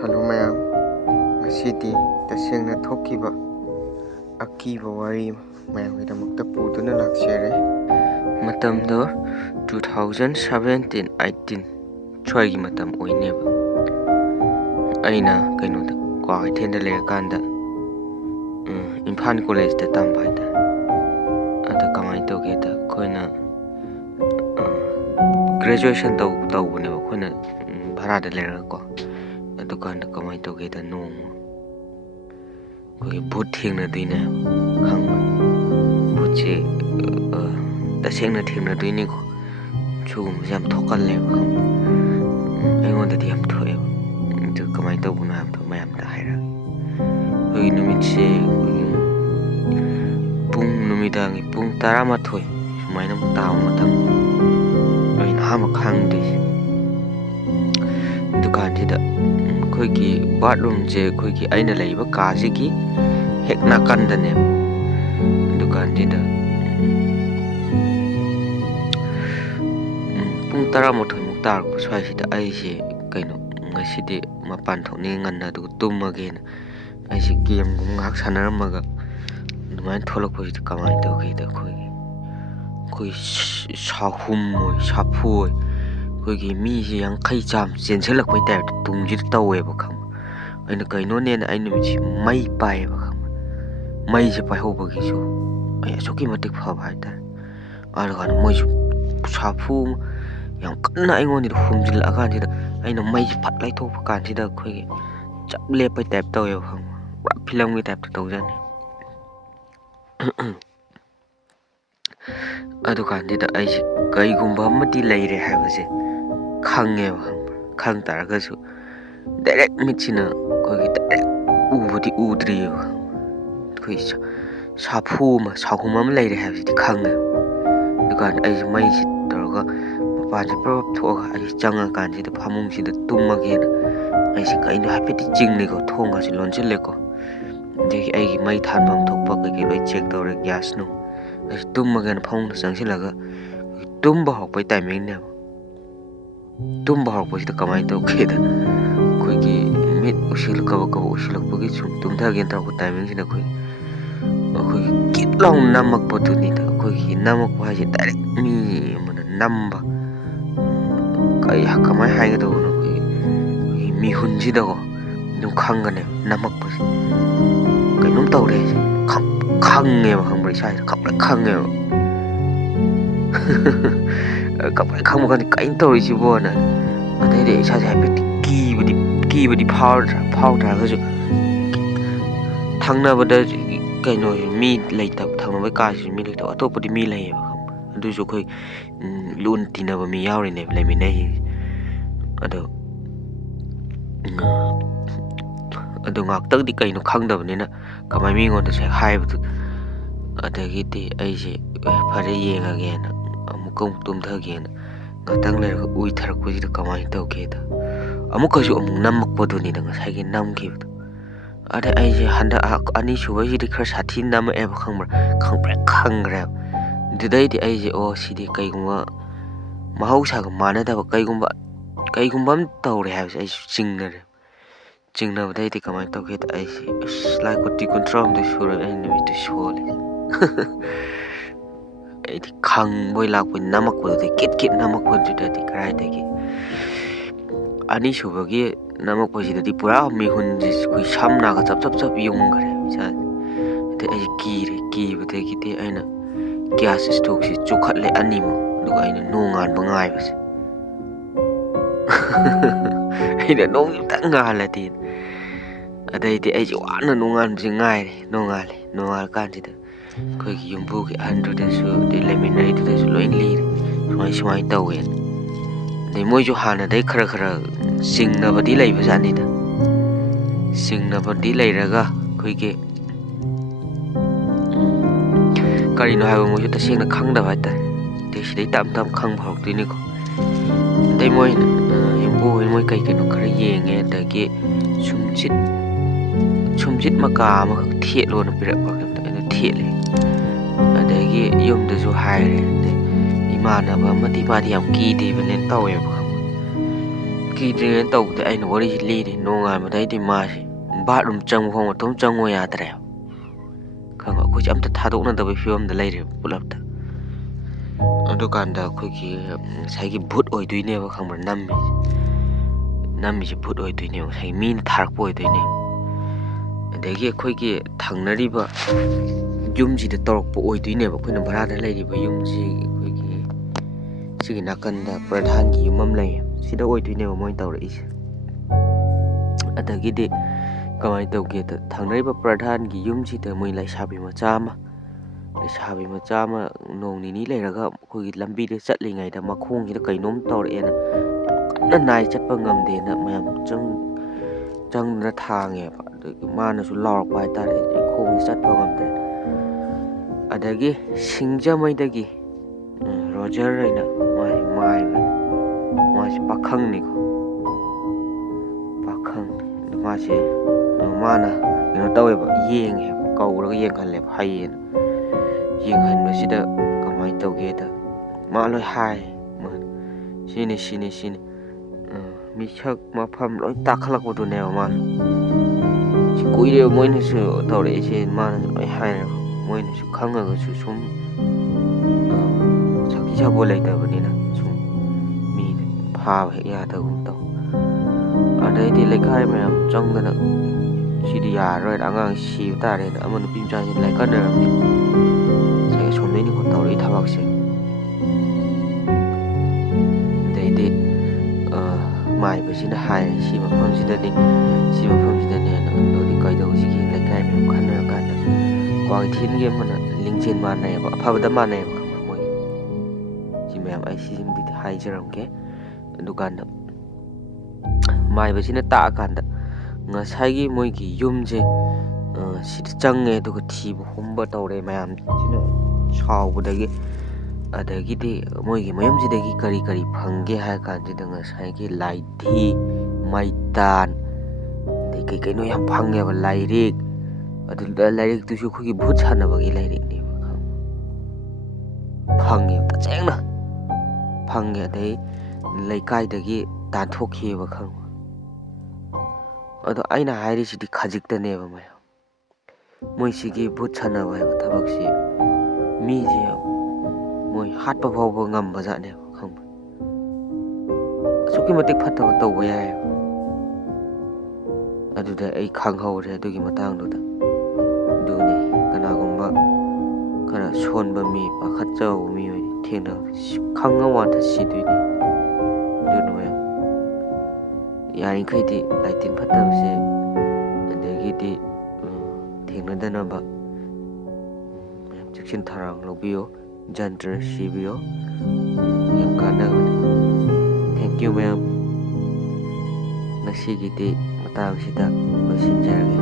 Hello ma'am, ngasidi tasengna thokkiba akiba wari mayamgidamukta puduna lakchere. Matamdo 2017-18 chwagi matam oineba. Aina kainoda Kwaithenda lerakanda Imphal College da tamba haida. Ada kamai tawgeda khoina graduation tawbuneba khoina bharada leraga ko. Adukanda kamai tawgeda nong koi bhut thengna duina khang bhutche tasengna thengna duini ko chugum jam thokal le khang aingonda di am thoe du kamai tawbuna am tho mayam da haira koi numitse pung numidangi pung 12 sumaina taw matam aina hama khangdi dukan sida khoigi bathroom je khoigi aina leiba ka sigi hek nakandane dukan sida pung 11 muk tar ko swai sida ai se kaino ngasidi mapan thoni nganna du tummagena ai se game gum ngak sanaramaga dumain tholok poi kamai tawgi da khoi sahum moi saphu khoigi mi ji yang khai cham chenselak pai ta tungji tawe ba kham aina kaino ne na aina mi mai pai ba kham mai je pai ho ba gi su ai asoki matik pha ba ta ar gan moi saphu yang kanna aingon ni humjil akan ji da aina mai phat lai thok pa kan ji da khoi chap le pai tap tawe ba kham film gi tap taw jan adu kan ji da ai kai gumba mati leire ha ba se khangge khang taragasu direct michina kogi direct ubudi udri koi saphuma sahumam leire habsi khangge dukan ai mai si taraga mapan si prop thoga ai changa kan si da phamung si da tumage ai si kaino hapeti chingni ko thonga si lonchile ko deki ai gi mai thanbam thokpa ke loi check tawre gas no ai tumage na phang changsilaga tumba hokpai timing ne tumba hokpa kamai to kheda khoigi mit usil ka usilak pagi chung tumtha gen ta ko timing sina khoi kit long namak potu ni ta khoigi namak pa je direct mi mana namba kai hakamai hai ga do no khoigi mi hunji da ko num khanga ne namak pa kai num taw re khang nge ba khang bai sai khang nge kapai khang ma kai taw ri si bo na adai de sa sa pe ki budi phau thar ga ju thangna bada kaino mi leitab thangna bai ka si mi leitab atop di mi lei ba adu ju khoi lun tina ba mi yauri ne le mi nei adu ngak tak di kaino khangdab ne na kamai mi ngon da sai hai bu adagi ti ai je phare yenga ge na amukong tum tha ge na ngatang le ui thar ko ji kamai taw ke da amukasu amuk namak poduni da ngasai ge nam ki ada ai je handa ani suba ji khar sathi nam e ba khangra didai di ai je o sidi kai gumba mahausa ga mana da kai gumba am tawre ha ai chingna dai di kamai taw ke da ai slai ko ti control de sura ai ni to shole ai di khang boi lak pun namak ko de kit namak ko ju da di krai de ki ani subagi namak pasi di pura mi hunji kui samna ka chap yung gare sa te ai ki bate ki te aina gas stock si chukhat le ani mo duga aina nongan bangai bas aina nong ta ngala tin adai te ai wana nongan bi nongal kan ti koi ki yumbu ki 100 de su de leminai de su loin li smai tawe dei moi ju hana dai khara singna badi lai ba jani da singna badi lai raga koi ke kari no ha mo ju ta singna khang da ba ta de si dai tam khang phok ti ni ko dai moi moi kai ke no khara yenge da ke chumjit maka ma thiet lo na pira pa ka na thiet le adagi yum da ju hai re imana ba mati pa di am ki de ben tawe ba ꯀꯤꯗ꯭ꯔꯤꯉꯩ ꯇꯧꯕꯗ ꯑꯩꯅ ꯋꯥꯔꯤꯁꯤ ꯂꯤꯔꯤ ꯅꯣꯡꯉꯥꯟꯕꯗꯩꯗꯤ ꯃꯥꯁꯤ ꯕꯥꯠꯔꯨꯝ ꯆꯪꯕ ꯐꯥꯎ ꯃꯇꯣꯝ ꯆꯪꯉꯣ ꯌꯥꯗ꯭ꯔꯦ ꯈꯪꯕ ꯑꯩꯈꯣꯏꯁꯦ ꯑꯝꯇ ꯊꯥꯗꯣꯛꯅꯗꯕꯒꯤ ꯐꯤꯕꯝꯗ ꯂꯩꯔꯦꯕ ꯄꯨꯂꯞꯇ ꯑꯗꯨꯀꯥꯟꯗ ꯑꯩꯈꯣꯏꯒꯤ ꯉꯁꯥꯏꯒꯤ ꯚꯨꯠ ꯑꯣꯏꯗꯣꯏꯅꯦꯕ ꯈꯪꯕ꯭ꯔꯥ ꯅꯝꯃꯤꯁꯦ ꯚꯨꯠ ꯑꯣꯏꯗꯣꯏꯅꯦꯕ ꯉꯁꯥꯏꯒꯤ ꯃꯤꯅ ꯊꯥꯔꯛꯄ ꯑꯣꯏꯗꯣꯏꯅꯦꯕ ꯑꯗꯒꯤ ꯑꯩꯈꯣꯏꯒꯤ ꯊꯪꯅꯔꯤꯕ ꯌꯨꯝꯁꯤꯗ ꯇꯧꯔꯛꯄ ꯑꯣꯏꯗꯣꯏꯅꯦꯕ ꯑꯩꯈꯣꯏꯅ ꯚꯔꯥꯗ ꯂꯩꯔꯤꯕ ꯌꯨꯝꯁꯤ ꯑꯩꯈꯣꯏꯒꯤ ꯁꯤꯒꯤ ꯅꯥꯀꯟꯗ ꯄ꯭ꯔꯙꯥꯟꯒꯤ ꯌꯨꯝ ꯑꯃ ꯂꯩꯌꯦ ꯁꯤꯗ ꯑꯣꯏꯗꯣꯏꯅꯦꯕ ꯃꯣꯏꯅ ꯇꯧꯔꯛꯏꯁꯦ ꯑꯗꯒꯤꯗꯤ ꯀꯃꯥꯏꯅ ꯇꯧꯒꯦꯗ ꯊꯪꯅꯔꯤꯕ ꯄ꯭ꯔꯙꯥꯟꯒꯤ ꯌꯨꯝꯁꯤꯗ ꯃꯣꯏ ꯂꯩꯁꯥꯕꯤ ꯃꯆꯥ ꯑꯃ ꯅꯣꯡ ꯅꯤꯅꯤ ꯂꯩꯔꯒ ꯑꯩꯈꯣꯏꯒꯤ ꯂꯝꯕꯤꯗ ꯆꯠꯂꯤꯉꯩꯗ ꯃꯈꯣꯡꯁꯤꯗ ꯀꯩꯅꯣꯝ ꯇꯧꯔꯛꯑꯦꯅ ꯌꯥꯝ ꯀꯟꯅ ꯅꯥꯏ ꯆꯠꯄ ꯉꯝꯗꯦꯅ ꯃꯌꯥꯝ ꯆꯪꯗꯅ ꯊꯥꯡꯉꯦꯕ ꯑꯗꯒꯤ ꯃꯥꯅꯁꯨ ꯂꯥꯎꯔꯛꯄ ꯍꯥꯏꯇꯥꯔꯦ ꯑꯩ ꯈꯣꯡꯁꯦ ꯆꯠꯄ ꯉꯝꯗ꯭ꯔꯦ ꯑꯗꯒꯤ ꯁꯤꯡꯖꯃꯩꯗꯒꯤ ꯔꯣꯖꯔ ꯍꯥꯏꯅ ꯃꯥꯁꯤ ꯄꯥꯈꯪꯅꯤꯀꯣ ꯃꯥꯁꯦ ꯃꯥꯅ ꯀꯩꯅꯣ ꯇꯧꯋꯦꯕ ꯌꯦꯡꯉꯦꯕ ꯀꯧꯔꯒ ꯌꯦꯡꯍꯜꯂꯦꯕ ꯍꯩꯌꯦꯅ ꯌꯦꯡꯍꯟꯕꯁꯤꯗ ꯀꯃꯥꯏꯅ ꯇꯧꯒꯦꯗ ꯃꯥ ꯂꯣꯏ ꯍꯥꯏ ꯁꯤꯅꯤ ꯃꯤꯁꯛ ꯃꯐꯝ ꯂꯣꯏ ꯇꯥꯈꯠꯂꯛꯄꯗꯨꯅꯦꯕ ꯃꯥꯁꯨ ꯁꯤ ꯀꯨꯏꯔꯦꯕ ꯃꯣꯏꯅꯁꯨ ꯇꯧꯔꯛꯏꯁꯦ ꯃꯥꯅꯁꯨ ꯂꯣꯏ ꯍꯥꯏꯔꯦꯕ ꯃꯣꯏꯅꯁꯨ ꯈꯪꯉꯒꯁꯨ ꯁꯨꯝ ꯁꯛꯇꯤ ꯁꯥꯕꯣꯜ ꯂꯩꯇꯕꯅꯤꯅ ꯁꯨꯝ ꯃꯤꯗ ꯐꯥꯕ ꯍꯦꯛ ꯌꯥꯗꯒꯨꯝ ꯇꯧ ꯑꯗꯩꯗꯤ ꯂꯩꯀꯥꯏ ꯃꯌꯥꯝ ꯆꯪꯗꯅ ꯁꯤꯗꯤ ꯌꯥꯔꯔꯣꯏ ꯑꯉꯥꯡ ꯁꯤꯕ ꯇꯥꯔꯦꯅ ꯑꯃ ꯅꯨꯄꯤ ꯃꯆꯥꯁꯤ ꯂꯥꯏꯀꯠꯅꯔꯝꯃꯤ ꯉꯁꯥꯏ ꯑꯁꯣꯝꯗꯩꯅꯤꯀꯣ ꯇꯧꯔꯛꯏ ꯊꯕꯛꯁꯦ ꯑꯗꯩꯗꯤ ꯃꯥꯏꯕꯁꯤꯅ ꯍꯥꯏꯔꯦ ꯁꯤ ꯃꯐꯝꯁꯤꯗꯅꯦꯅ ꯑꯗꯨꯗꯤ ꯀꯩꯗꯧꯁꯤꯒꯦ ꯂꯩꯀꯥꯏ ꯃꯌꯥꯝ ꯈꯟꯅꯔꯀꯥꯟꯗ ꯀ꯭ꯋꯥꯀꯩꯊꯦꯜꯒꯤ ꯑꯃꯅ ꯂꯤꯡꯖꯦꯜ ꯃꯥꯟꯅꯩꯑꯕ ꯑꯐꯕꯗ ꯃꯥꯟꯅꯩꯑꯕ ꯈꯪꯕ꯭ꯔꯥ ꯃꯣꯏ ꯁꯤ ꯃꯌꯥꯝ ꯑꯩ ꯁꯤꯁꯤꯃꯗꯤ ꯍꯥꯏꯖꯔꯝꯒꯦ ꯑꯗꯨꯀꯥꯟꯗ ꯃꯥꯏꯕꯁꯤꯅ ꯇꯥꯛꯑꯀꯥꯟꯗ ꯉꯁꯥꯏꯒꯤ ꯃꯣꯏꯒꯤ ꯌꯨꯝꯁꯦ ꯁꯤꯗ ꯆꯪꯉꯦ ꯑꯗꯨꯒ ꯊꯤꯕ ꯍꯨꯝꯕ ꯇꯧꯔꯦ ꯃꯌꯥꯝꯁꯤꯅ ꯁꯥꯎꯕꯗꯒꯤ ꯑꯗꯒꯤꯗꯤ ꯃꯣꯏꯒꯤ ꯃꯌꯨꯝꯁꯤꯗꯒꯤ ꯀꯔꯤ ꯐꯪꯒꯦ ꯍꯥꯏꯔ ꯀꯥꯟꯁꯤꯗ ꯉꯁꯥꯏꯒꯤ ꯂꯥꯏꯙꯤ ꯃꯩꯇꯥꯟ ꯑꯗꯩ ꯀꯩꯅꯣ ꯌꯥꯝ ꯐꯪꯉꯦꯕ ꯂꯥꯏꯔꯤꯛ ꯑꯗꯨꯗ ꯂꯥꯏꯔꯤꯛꯇꯨꯁꯨ ꯑꯩꯈꯣꯏꯒꯤ ꯚꯨꯠ ꯁꯥꯟꯅꯕꯒꯤ ꯂꯥꯏꯔꯤꯛꯅꯦꯕ ꯐꯪꯉꯦꯕ ꯇꯁꯦꯡꯅ ꯐꯪꯉꯦ ꯑꯗꯩ ꯂꯩꯀꯥꯏꯗꯒꯤ ꯇꯥꯟꯊꯣꯛꯈꯤꯑꯕ ꯈꯪꯕ ꯑꯗꯣ ꯑꯩꯅ ꯍꯥꯏꯔꯤꯁꯤꯗꯤ ꯈꯖꯤꯛꯇꯅꯦꯕ ꯃꯌꯥꯝ ꯃꯣꯏꯁꯤꯒꯤ ꯚꯨꯠ ꯁꯥꯟꯅꯕ ꯍꯥꯏꯕ ꯊꯕꯛꯁꯤ ꯃꯤꯁꯦ ꯃꯣꯏ ꯍꯥꯠꯄ ꯐꯥꯎꯕ ꯉꯝꯕꯖꯥꯠꯅꯦꯕ ꯈꯪꯕ ꯑꯁꯨꯛꯀꯤ ꯃꯇꯤꯛ ꯐꯠꯇꯕ ꯇꯧꯕ ꯌꯥꯏꯑꯕ ꯑꯗꯨꯗ ꯑꯩ ꯈꯪꯍꯧꯔꯦ ꯑꯗꯨꯒꯤ ꯃꯇꯥꯡꯗꯨꯗ ꯑꯗꯨꯅꯤ ꯀꯅꯥꯒꯨꯝꯕ ꯈꯔ ꯁꯣꯟꯕ ꯃꯤ ꯄꯥꯈꯠꯆꯕ ꯃꯤ ꯑꯣꯏꯗꯤ ꯊꯦꯡꯅ ꯈꯪꯉ ꯋꯥꯟꯗ ꯁꯤꯗꯣꯏꯅꯤ ꯑꯗꯨꯅ ꯃꯌꯥꯝ ꯌꯥꯔꯤꯈꯩꯗꯤ ꯂꯥꯏꯇꯤꯟ ꯐꯠꯇꯕꯁꯦ ꯑꯗꯒꯤꯗꯤ ꯊꯦꯡꯅꯗꯅꯕ ꯃꯌꯥꯝ ꯆꯦꯛꯁꯤꯟ ꯊꯧꯔꯥꯡ ꯂꯧꯕꯤꯌꯣ ꯖꯟꯇ꯭ꯔ ꯁꯤꯕꯤꯌꯣ ꯌꯥꯝ ꯀꯥꯟꯅꯕꯅꯤ ꯊꯦꯡꯀ꯭ꯌꯨ ꯃꯌꯥꯝ ꯉꯁꯤꯒꯤꯗꯤ ꯃꯇꯥꯡꯁꯤꯗ ꯂꯣꯏꯁꯤꯟꯖꯔꯒꯦ